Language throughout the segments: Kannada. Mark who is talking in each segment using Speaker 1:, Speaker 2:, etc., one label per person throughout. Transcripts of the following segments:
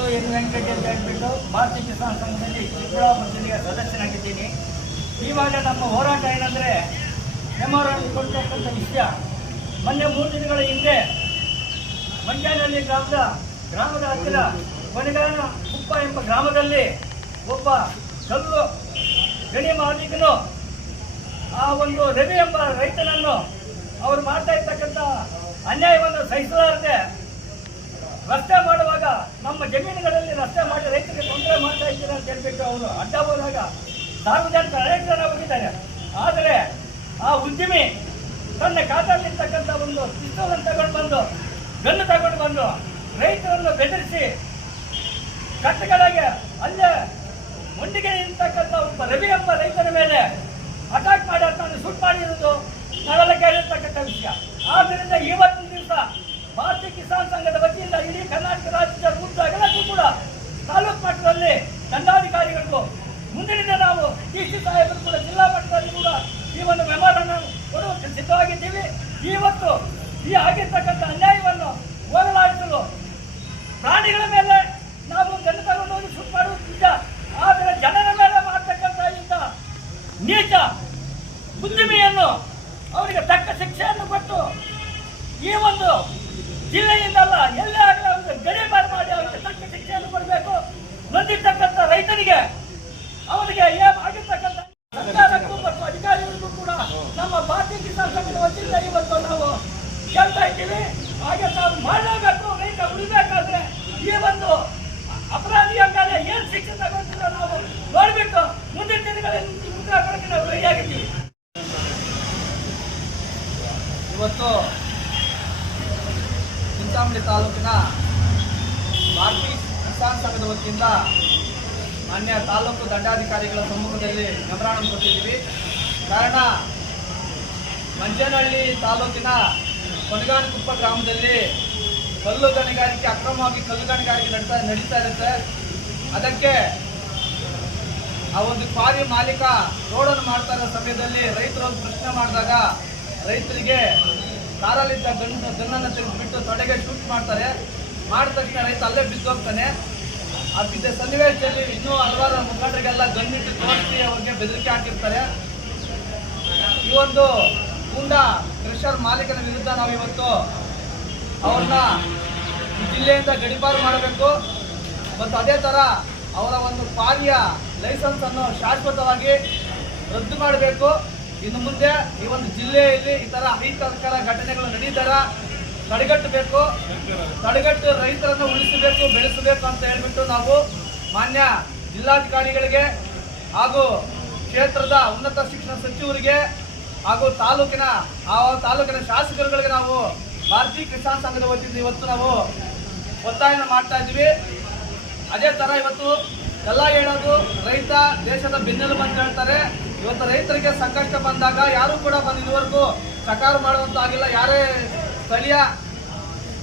Speaker 1: ಮತ್ತು ಎನ್ ವೆಂಕಟೇಶ್ ಅಂತ ಹೇಳ್ಬಿಟ್ಟು ಭಾರತೀಯ ಕಿಸಾನ್ ಸಂಘದಲ್ಲಿ ಚಿಕ್ಕಬಳ್ಳಾಪುರ ಜಿಲ್ಲೆಯ ಸದಸ್ಯನಾಗಿದ್ದೀನಿ. ನಮ್ಮ ಹೋರಾಟ ಏನಂದರೆ ಆರ್ ಕೊಡ್ತಕ್ಕಂಥ ವಿಷಯ. ಮೊನ್ನೆ ಮೂರು ದಿನಗಳ ಹಿಂದೆ ಮಂಡ್ಯದಲ್ಲಿ ಗ್ರಾಮದ ಗ್ರಾಮದ ಹತ್ತಿರ ಕೊನೆಗಾನ ಕುಪ್ಪ ಎಂಬ ಗ್ರಾಮದಲ್ಲಿ ಒಬ್ಬ ಕಲ್ಲು ಗಣಿ ಮಾಲೀಕನು ಆ ಒಂದು ರವಿ ಎಂಬ ರೈತನನ್ನು ಅವರು ಮಾಡ್ತಾ ಇರ್ತಕ್ಕಂಥ ಅನ್ಯಾಯವನ್ನು ಸಹಿಸಲಾರದೆ ರಸ್ತೆ ಮಾಡುವಾಗ ನಮ್ಮ ಜಮೀನುಗಳಲ್ಲಿ ರಸ್ತೆ ಮಾಡಿ ರೈತರಿಗೆ ತೊಂದರೆ ಮಾಡ್ತಾ ಇದ್ದೀರಿ ಅಂತ ಹೇಳ್ಬಿಟ್ಟು ಅವರು ಅಡ್ಡ ಹೋದಾಗ ಸಾರ್ವಜನಿಕ ಅನೇಕ ಜನ ಹೋಗಿದ್ದಾರೆ. ಆದರೆ ಆ ಉದ್ಯಮಿ ತನ್ನ ಖಾತೆಯಲ್ಲಿರ್ತಕ್ಕಂಥ ಒಂದು ಪಿಸ್ತೂಲನ್ನು ತಗೊಂಡು ಬಂದು ಗನ್ನು ತಗೊಂಡು ಬಂದು ರೈತರನ್ನು ಬೆದರಿಸಿ ಕಷ್ಟಗಳಿಗೆ ಅಲ್ಲೇ ಮುಂಡಿಗೆ ನಿಂತಕ್ಕಂಥ ಒಬ್ಬ ರವಿ ಎಂಬ ರೈತರ ಮೇಲೆ ಅಟ್ಯಾಕ್ ಮಾಡಿ ಅದನ್ನು ಶೂಟ್ ಮಾಡಿರೋದು ನಾವೆಲ್ಲ ಕೇಳಿರ್ತಕ್ಕಂಥ ವಿಷಯ. ಆದ್ದರಿಂದ ಇವತ್ತಿನ ದಿವಸ ಭಾರತೀಯ ಕಿಸಾನ್ ಸಂಘದ ವತಿಯಿಂದ ಇಡೀ ಕರ್ನಾಟಕ ರಾಜ್ಯದ ಉದ್ದಗಲಕ್ಕೂ ಕೂಡ ತಾಲೂಕು ಮಟ್ಟದಲ್ಲಿ ದಂಡಾಧಿಕಾರಿಗಳಿಗೂ ಮುಂದಿನಿಂದ ನಾವು ಡಿ ಸಿ ಸಾಹೇಬರು ಕೂಡ ಜಿಲ್ಲಾ ಮಟ್ಟದಲ್ಲಿ ಕೂಡ ಈ ಒಂದು ಮೆಮೊರನ್ನು ಕೊಡುವುದಕ್ಕೆ ಸಿದ್ಧವಾಗಿದ್ದೀವಿ. ಇವತ್ತು ಈ ಆಗಿರ್ತಕ್ಕಂಥ ಅನ್ಯಾಯವನ್ನು ಹೋಗಲಾಡಿಸಲು ಪ್ರಾಣಿಗಳ ಮೇಲೆ ನಾವು ಹೋಗಿ ಶೂಟ್ ಮಾಡುವುದು ನಿಜ. ಆದರೆ ಜನರ ಮೇಲೆ ಮಾಡ್ತಕ್ಕಂಥ ಇಂಥ ನೀಚ ಹುಣ್ಣಿಮೆಯನ್ನು ಅವರಿಗೆ ತಕ್ಕ ಶಿಕ್ಷೆಯನ್ನು ಕೊಟ್ಟು ಈ ಒಂದು ಜಿಲ್ಲೆಯಿಂದಲ್ಲ ಎಲ್ಲೇ ಆಗಲಿ ಅವರಿಗೆ ಗಡಿಪಾರು ಮಾಡಿ ಅವರಿಗೆ ತಕ್ಕ ಶಿಕ್ಷೆಯನ್ನು ಕೊಡಬೇಕು. ಬಂದಿರ್ತಕ್ಕಂಥ ರೈತರಿಗೆ ಅವರಿಗೆ ಏನ್ ಆಗಿರ್ತಕ್ಕಂಥ ಸರ್ಕಾರಕ್ಕೂ ಮತ್ತು ಅಧಿಕಾರಿಗಳಿಗೂ ಕೂಡ ನಮ್ಮ ಭಾರತೀಯ ಕಿಸಾನ್ ಸಂಘದ ವತಿಯಿಂದ ಇವತ್ತು ನಾವು ಕೇಳ್ತಾ ಇದ್ದೀವಿ. ಹಾಗೆ ನಾವು ಮಾಡಬೇಕು ರೈತ ಉಳಿಬೇಕಾದ್ರೆ ಈ ಒಂದು ಅಪರಾಧಿಯ ಮೇಲೆ ಏನ್ ಶಿಕ್ಷೆ ತಗೊಂಡಿಲ್ಲ ನಾವು ನೋಡ್ಬಿಟ್ಟು ಮುಂದಿನ ದಿನಗಳಲ್ಲಿ ಉತ್ತರ ಕೊಡಕ್ಕೆ ನಾವು
Speaker 2: ಇವತ್ತು ಚಿಂತಾಮಣಿ ತಾಲೂಕಿನ ಭಾರತೀಯ ಕಿಸಾನ್ ಸಂಘದ ವತಿಯಿಂದ ಮಾನ್ಯ ತಾಲೂಕು ದಂಡಾಧಿಕಾರಿಗಳ ಸಮ್ಮುಖದಲ್ಲಿ ಗಮನ ಕೊಟ್ಟಿದ್ದೀವಿ ಕಾರಣ ಮಂಜನಹಳ್ಳಿ ತಾಲೂಕಿನ ಕೊನಗಾನಕುಪ್ಪ ಗ್ರಾಮದಲ್ಲಿ ಕಲ್ಲು ಗಣಿಗಾರಿಕೆ, ಅಕ್ರಮವಾಗಿ ಕಲ್ಲು ಗಣಿಗಾರಿಕೆ ನಡೀತಾ ನಡೀತಾ ಇರುತ್ತೆ. ಅದಕ್ಕೆ ಆ ಒಂದು ಕ್ವಾರಿ ಮಾಲೀಕ ರೋಡನ್ನು ಮಾಡ್ತಾ ಇರೋ ಸಮಯದಲ್ಲಿ ರೈತರು ಒಂದು ಪ್ರಶ್ನೆ ಮಾಡಿದಾಗ ರೈತರಿಗೆ ಕಾರಲ್ಲಿದ್ದ ಗಣ್ಣ ಗನ್ನನ್ನು ತೆಗೆದುಬಿಟ್ಟು ತೊಡೆಗೆ ಶೂಟ್ ಮಾಡ್ತಾರೆ. ಮಾಡಿದ ತಕ್ಷಣ ರೈತ ಅಲ್ಲೇ ಬಿದ್ದೋಗ್ತಾನೆ. ಆ ಬಿದ್ದ ಸನ್ನಿವೇಶದಲ್ಲಿ ಇನ್ನೂ ಹಲವಾರು ಮುಖಂಡರಿಗೆಲ್ಲ ಗಣ್ಣಿಟ್ಟು ತೋರಿಸಿ ಅವ್ರಿಗೆ ಬೆದರಿಕೆ ಹಾಕಿರ್ತಾರೆ. ಈ ಒಂದು ಗೂಂಡ ಕ್ರಷರ್ ಮಾಲೀಕನ ವಿರುದ್ಧ ನಾವು ಇವತ್ತು ಅವ್ರನ್ನ ಜಿಲ್ಲೆಯಿಂದ ಗಡಿಪಾರು ಮಾಡಬೇಕು. ಮತ್ತು ಅದೇ ಥರ ಅವರ ಒಂದು ಪಾರಿಯ ಲೈಸೆನ್ಸ್ ಅನ್ನು ಶಾಶ್ವತವಾಗಿ ರದ್ದು ಮಾಡಬೇಕು. ಇನ್ನು ಮುಂದೆ ಈ ಒಂದು ಜಿಲ್ಲೆಯಲ್ಲಿ ಈ ಥರ ಅಹಿತಕರ ಘಟನೆಗಳು ನಡೀತಾರ, ತಡೆಗಟ್ಟಬೇಕು, ತಡೆಗಟ್ಟು ರೈತರನ್ನು ಉಳಿಸಬೇಕು, ಬೆಳೆಸಬೇಕು ಅಂತ ಹೇಳ್ಬಿಟ್ಟು ನಾವು ಮಾನ್ಯ ಜಿಲ್ಲಾಧಿಕಾರಿಗಳಿಗೆ ಹಾಗೂ ಕ್ಷೇತ್ರದ ಉನ್ನತ ಶಿಕ್ಷಣ ಸಚಿವರಿಗೆ ಹಾಗೂ ತಾಲೂಕಿನ, ಆ ತಾಲೂಕಿನ ಶಾಸಕರುಗಳಿಗೆ ನಾವು ಭಾರತೀಯ ಕಿಸಾನ್ ಸಂಘದ ವತಿಯಿಂದ ಇವತ್ತು ನಾವು ಒತ್ತಾಯನ ಮಾಡ್ತಾ ಇದ್ದೀವಿ. ಅದೇ ತರ ಇವತ್ತು ಎಲ್ಲ ಹೇಳೋದು ರೈತ ದೇಶದ ಬೆನ್ನೆಲುಬು ಅಂತ ಹೇಳ್ತಾರೆ. ಇವತ್ತು ರೈತರಿಗೆ ಸಂಕಷ್ಟ ಬಂದಾಗ ಯಾರು ಕೂಡ ಬಂದು ಇದುವರೆಗೂ ಸಕಾರ ಮಾಡುವಂತಾಗಿಲ್ಲ ಯಾರೇ ಸ್ಥಳೀಯ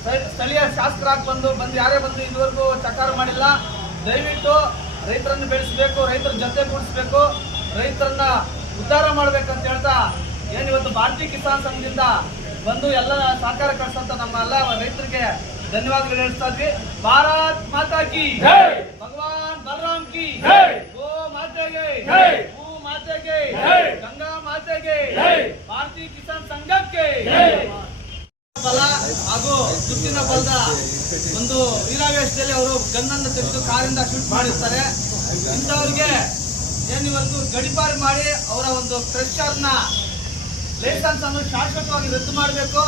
Speaker 2: ಸ್ಥಳ- ಸ್ಥಳೀಯ ಶಾಸಕರಾಗಿ ಬಂದು ಬಂದು ಯಾರೇ ಬಂದು ಇದುವರೆಗೂ ಸಕಾರ ಮಾಡಿಲ್ಲ. ದಯವಿಟ್ಟು ರೈತರನ್ನು ಬೆಳೆಸಬೇಕು, ರೈತರ ಜೊತೆ ಕೂಡಿಸ್ಬೇಕು ರೈತರನ್ನ ಉದ್ಧಾರ ಮಾಡ್ಬೇಕಂತ ಹೇಳ್ತಾ ಏನು ಇವತ್ತು ಭಾರತೀಯ ಕಿಸಾನ್ ಸಂಘದಿಂದ ಬಂದು ಎಲ್ಲ ಸಹಕಾರ ಕಳಿಸಂತ ನಮ್ಮ ಎಲ್ಲ ರೈತರಿಗೆ ಧನ್ಯವಾದಗಳು ಹೇಳ್ತಾ ಇದ್ವಿ. ಭಾರತ್ ಮಾತಾ ಕಿ ಭಗವಾನ್ ಬಲರಾಮ್ ಕಿ ಗೋ ಮಾತೆಗೆ ಭೂ ಮಾತೆಗೆ ಗಂಗಾ ಮಾತೆಗೆ ಭಾರತೀಯ ಕಿಸಾನ್ ಸಂಘಕ್ಕೆ ಬಲ ಹಾಗೂ ದುಡ್ಡಿನ ಬಲದ ಒಂದು ವೀರಾವೇಶದಲ್ಲಿ ಅವರು ಗನ್ನನ್ನು ತೆಗೆದು ಕಾರಿಂದ ಶೂಟ್ ಮಾಡಿರ್ತಾರೆ. ಇಂಥವ್ರಿಗೆ ಏನಿವತ್ತು ಗಡಿಪಾರು ಮಾಡಿ ಅವರ ಒಂದು ಕ್ರಷರ್ನ ಲೈಸೆನ್ಸ್ ಅನ್ನು ಶಾಶ್ವತವಾಗಿ ರದ್ದು ಮಾಡಬೇಕು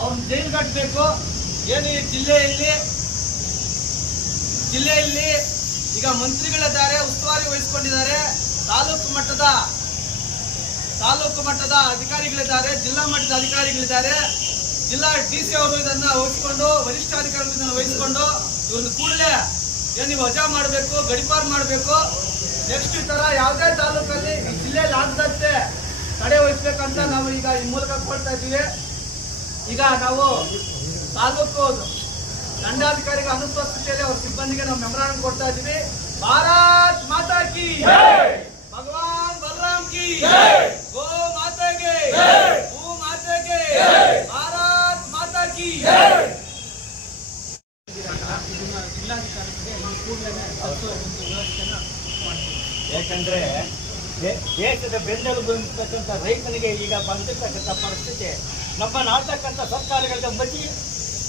Speaker 2: ಅವ್ರನ್ನ ಜೈಲು ಕಟ್ಟಬೇಕು ಏನು ಈ ಜಿಲ್ಲೆಯಲ್ಲಿ ಜಿಲ್ಲೆಯಲ್ಲಿ ಈಗ ಮಂತ್ರಿಗಳಿದ್ದಾರೆ, ಉಸ್ತುವಾರಿ ವಹಿಸಿಕೊಂಡಿದ್ದಾರೆ. ತಾಲೂಕು ಮಟ್ಟದ ತಾಲೂಕು ಮಟ್ಟದ ಅಧಿಕಾರಿಗಳಿದ್ದಾರೆ, ಜಿಲ್ಲಾ ಮಟ್ಟದ ಅಧಿಕಾರಿಗಳಿದ್ದಾರೆ. ಜಿಲ್ಲಾ ಡಿ ಸಿ ಅವರು ಇದನ್ನ ವಹಿಸಿಕೊಂಡು, ವರಿಷ್ಠಾಧಿಕಾರಿಗಳು ಇದನ್ನು ವಹಿಸಿಕೊಂಡು ಇವನು ಕೂಡಲೇ ಏನು ನೀವು ವಜಾ ಮಾಡಬೇಕು, ಗಡಿಪಾರು ಮಾಡಬೇಕು. ನೆಕ್ಸ್ಟ್ ಈ ಥರ ಯಾವುದೇ ತಾಲೂಕಲ್ಲಿ ತಡೆ ವಹಿಸ್ಬೇಕಂತ ನಾವು ಈಗ ಈ ಮೂಲಕ ಕೊಡ್ತಾ ಇದ್ದೀವಿ. ಈಗ ನಾವು ತಾಲೂಕು ದಂಡಾಧಿಕಾರಿಗಳ ಅನುಪಸ್ಥಿತಿಯಲ್ಲಿ ಅವ್ರ ಸಿಬ್ಬಂದಿಗೆ ನಾವು ಮೆಮೊರಾಂಡಮ್ ಕೊಡ್ತಾ ಇದ್ದೀವಿ. ಭಾರತ್ ಮಾತಾ ಕಿ ಭಗವಾನ್ ಬಲರಾಮ್ ಕಿ ಗೋ ಮಾತೆಗೆ ಗೋ ಮಾತೆಗೆ ಭಾರತ್ ಮಾತಾ ಕಿ
Speaker 1: ಯಾಕಂದ್ರೆ ದೇ- ದೇಶದ ಬೆನ್ನೆಲುಬು ಅಂತಕ್ಕಂಥ ರೈತನಿಗೆ ಈಗ ಬಂದಿರತಕ್ಕಂಥ ಪರಿಸ್ಥಿತಿ. ನಮ್ಮ ನಾಡ್ತಕ್ಕಂಥ ಸರ್ಕಾರಗಳಿಗೆ ಮತಿ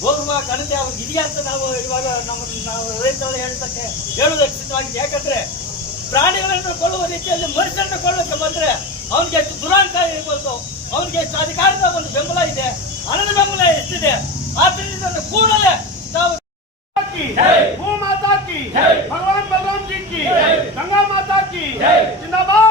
Speaker 1: ಹೋಗುವ ಘನತೆ ಅವ್ರಿಗೆ ಇದೆಯಾ ಅಂತ ನಾವು ಇವಾಗ ನಮ್ಮ ನಾವು ರೈತರು ಹೇಳ್ತಕ್ಕೆ ಹೇಳುವುದಕ್ಕೆ ಸಿದ್ಧವಾಗಿದೆ ಯಾಕಂದರೆ ಪ್ರಾಣಿಗಳನ್ನು ಕೊಳ್ಳುವ ರೀತಿಯಲ್ಲಿ ಮನುಷ್ಯರನ್ನು ಕೊಳ್ಳೋಕೆ ಬಂದರೆ ಅವ್ರಿಗೆ ಎಷ್ಟು ದುರಾಂತ ಇರ್ಬೋದು. ಅವ್ರಿಗೆ ಎಷ್ಟು ಅಧಿಕಾರದ ಒಂದು ಬೆಂಬಲ ಇದೆ. ಹಣದ ಬೆಂಬಲ ಎಷ್ಟಿದೆ. ಆದ್ದರಿಂದ ಕೂಡಲೇ ನಾವು
Speaker 3: ಭೂ ಮಾತಾ ಭಗವಾನ್ ಬಲರಾಮ್ ಜಿ. ಕಿ ಗಂಗಾ ಮಾತಾಕಿ ಜಿಂದಾಬಾದ್.